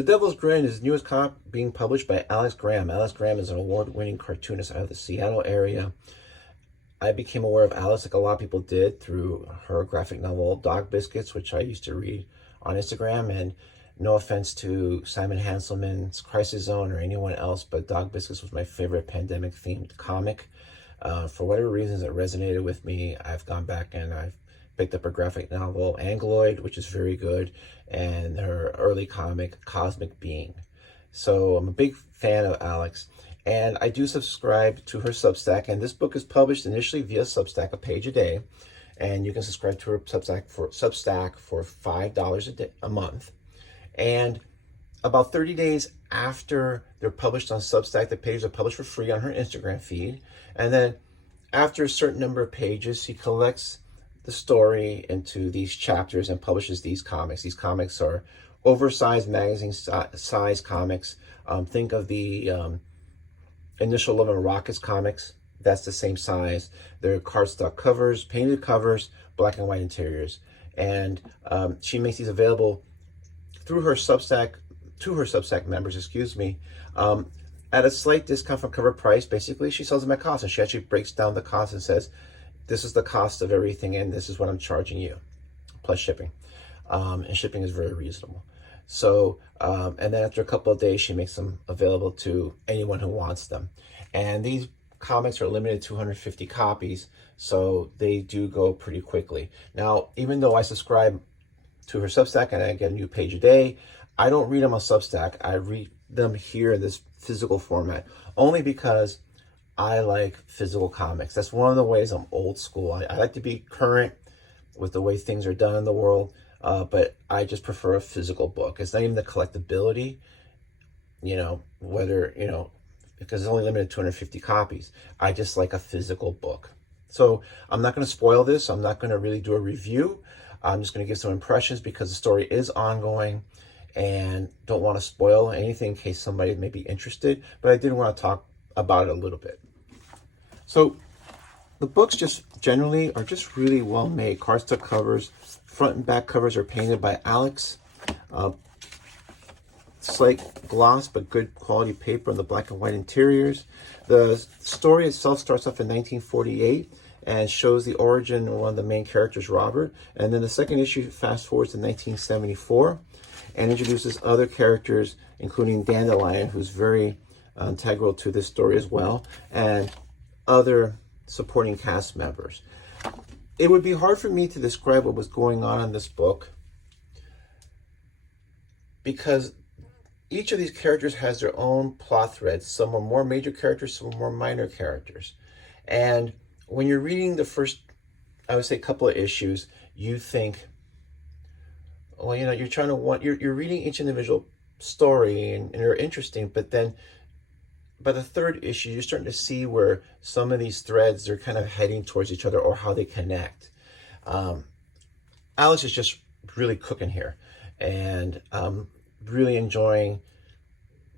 The Devil's Grin is the newest comic being published by Alex Graham. Alex Graham is an award-winning cartoonist out of the Seattle area. I became aware of Alex, like a lot of people did, through her graphic novel Dog Biscuits, which I used to read on Instagram. And no offense to Simon Hanselman's Crisis Zone or anyone else, but Dog Biscuits was my favorite pandemic-themed comic. For whatever reasons, it resonated with me. I've gone back and I've picked up her graphic novel, Angloid, which is very good, and her early comic, Cosmic Being. So I'm a big fan of Alex, and I do subscribe to her Substack, and this book is published initially via Substack, a page a day, and you can subscribe to her Substack for $5 a month. And about 30 days after they're published on Substack, the pages are published for free on her Instagram feed. And then after a certain number of pages, she collects the story into these chapters and publishes these comics. These comics are oversized magazine size comics. Think of the Initial Love and Rockets comics. That's the same size. They're cardstock covers, painted covers, black and white interiors. And she makes these available through her Substack, to her Substack members, at a slight discount from cover price. Basically, she sells them at cost, and she actually breaks down the cost and says, this is the cost of everything, and this is what I'm charging you, plus shipping. And shipping is very reasonable. So, and then after a couple of days, she makes them available to anyone who wants them. And these comics are limited to 250 copies, so they do go pretty quickly. Now, even though I subscribe to her Substack and I get a new page a day, I don't read them on Substack. I read them here in this physical format, only because I like physical comics. That's one of the ways I'm old school. I like to be current with the way things are done in the world, but I just prefer a physical book. It's not even the collectability, because it's only limited to 250 copies. I just like a physical book. So I'm not going to spoil this. I'm not going to really do a review. I'm just going to give some impressions because the story is ongoing and don't want to spoil anything in case somebody may be interested, but I did want to talk about it a little bit. So the books just generally are just really well made. Cardstock covers, front and back covers are painted by Alex. Slight gloss, but good quality paper on the black and white interiors. The story itself starts off in 1948 and shows the origin of one of the main characters, Robert. And then the second issue fast forwards to 1974 and introduces other characters, including Dandelion, who's very integral to this story as well, and other supporting cast members. It would be hard for me to describe what was going on in this book because each of these characters has their own plot threads. Some are more major characters, some are more minor characters. And when you're reading the first, I would say, couple of issues, you think, well, you're reading each individual story and they're interesting, but then by the third issue, you're starting to see where some of these threads are kind of heading towards each other or how they connect. Alice is just really cooking here, and really enjoying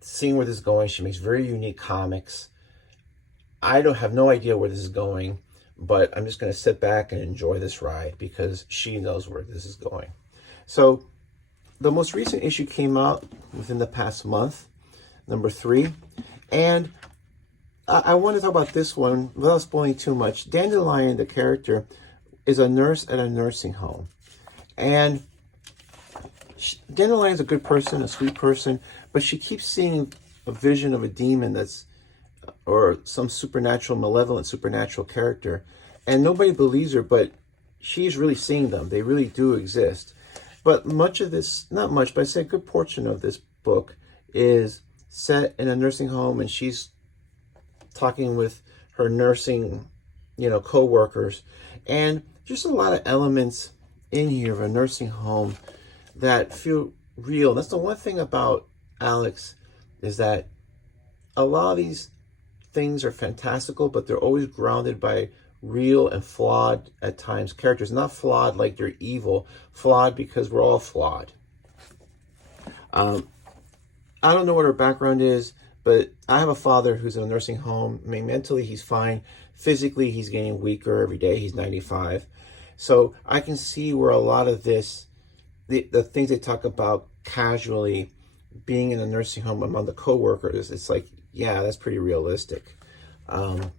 seeing where this is going. She makes very unique comics. I don't have no idea where this is going, but I'm just going to sit back and enjoy this ride because she knows where this is going. So the most recent issue came out within the past month, number 3. And I want to talk about this one without spoiling too much. Dandelion, the character, is a nurse at a nursing home. And Dandelion's a good person, a sweet person, but she keeps seeing a vision of a demon or some supernatural, malevolent supernatural character. And nobody believes her, but she's really seeing them. They really do exist. But much of this, not much, but I say a good portion of this book is set in a nursing home, and she's talking with her nursing, co-workers. And just a lot of elements in here of a nursing home that feel real. That's the one thing about Alex, is that a lot of these things are fantastical, but they're always grounded by real and flawed at times characters. Not flawed like they're evil, flawed because we're all flawed. I don't know what her background is, but I have a father who's in a nursing home. I mean, mentally he's fine. Physically, he's getting weaker every day. He's 95. So I can see where a lot of this, the things they talk about casually being in a nursing home among the coworkers, it's like, yeah, that's pretty realistic. And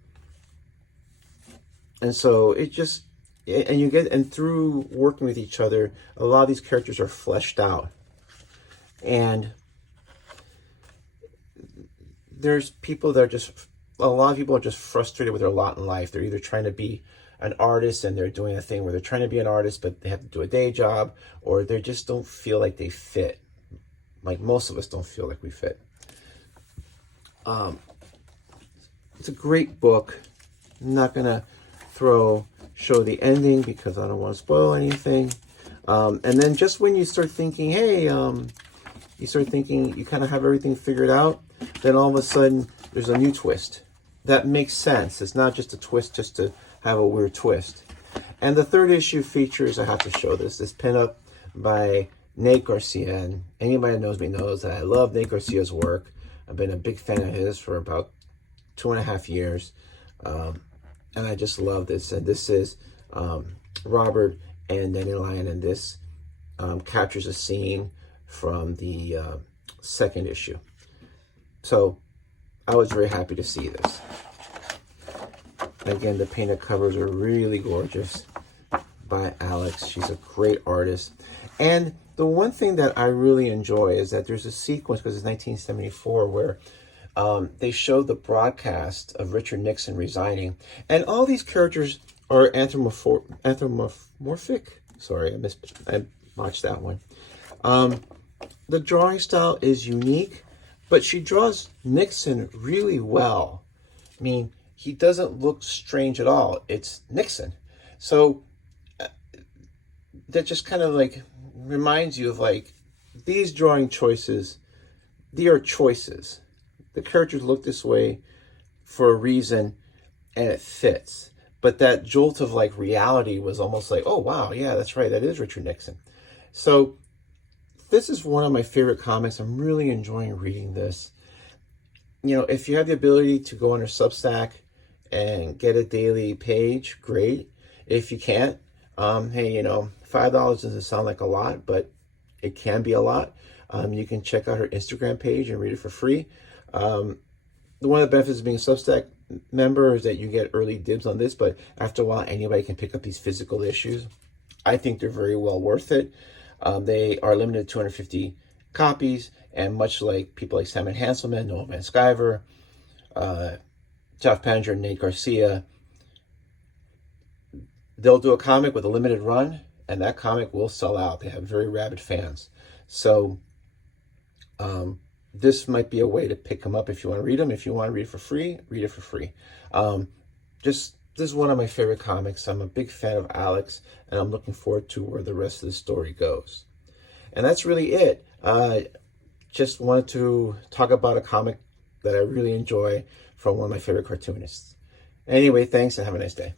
so it just, and through working with each other, a lot of these characters are fleshed out. And there's people that are just, a lot of people are just frustrated with their lot in life. They're either trying to be an artist and they're doing a thing where they're trying to be an artist, but they have to do a day job, or they just don't feel like they fit. Like most of us don't feel like we fit. It's a great book. I'm not going to show the ending because I don't want to spoil anything. And then just when you start thinking, hey, you start thinking you kind of have everything figured out, then all of a sudden there's a new twist. That makes sense. It's not just a twist just to have a weird twist. And the third issue features, I have to show this pinup by Nate Garcia. And anybody that knows me knows that I love Nate Garcia's work. I've been a big fan of his for about 2.5 years. And I just love this. And this is Robert and Dandelion, and this captures a scene from the second issue. So I was very happy to see this. Again, the painted covers are really gorgeous by Alex. She's a great artist. And the one thing that I really enjoy is that there's a sequence, because it's 1974, where they show the broadcast of Richard Nixon resigning. And all these characters are anthropomorphic. Sorry, I watched that one. The drawing style is unique, but she draws Nixon really well. I mean, he doesn't look strange at all. It's Nixon. So that just kind of like reminds you of like these drawing choices, they are choices. The characters look this way for a reason and it fits. But that jolt of like reality was almost like, oh wow, yeah, that's right, that is Richard Nixon. So this is one of my favorite comics. I'm really enjoying reading this. You know, if you have the ability to go on her Substack and get a daily page, great. If you can't, hey, you know, $5 doesn't sound like a lot, but it can be a lot. You can check out her Instagram page and read it for free. One of the benefits of being a Substack member is that you get early dibs on this, but after a while, anybody can pick up these physical issues. I think they're very well worth it. They are limited to 250 copies, and much like people like Simon Hanselman, Noah Van Sciver, Jeff Panger, and Nate Garcia, they'll do a comic with a limited run, and that comic will sell out. They have very rabid fans. So this might be a way to pick them up if you want to read them. If you want to read it for free, read it for free. This is one of my favorite comics. I'm a big fan of Alex, and I'm looking forward to where the rest of the story goes. And that's really it. Just wanted to talk about a comic that I really enjoy from one of my favorite cartoonists. Anyway, thanks and have a nice day.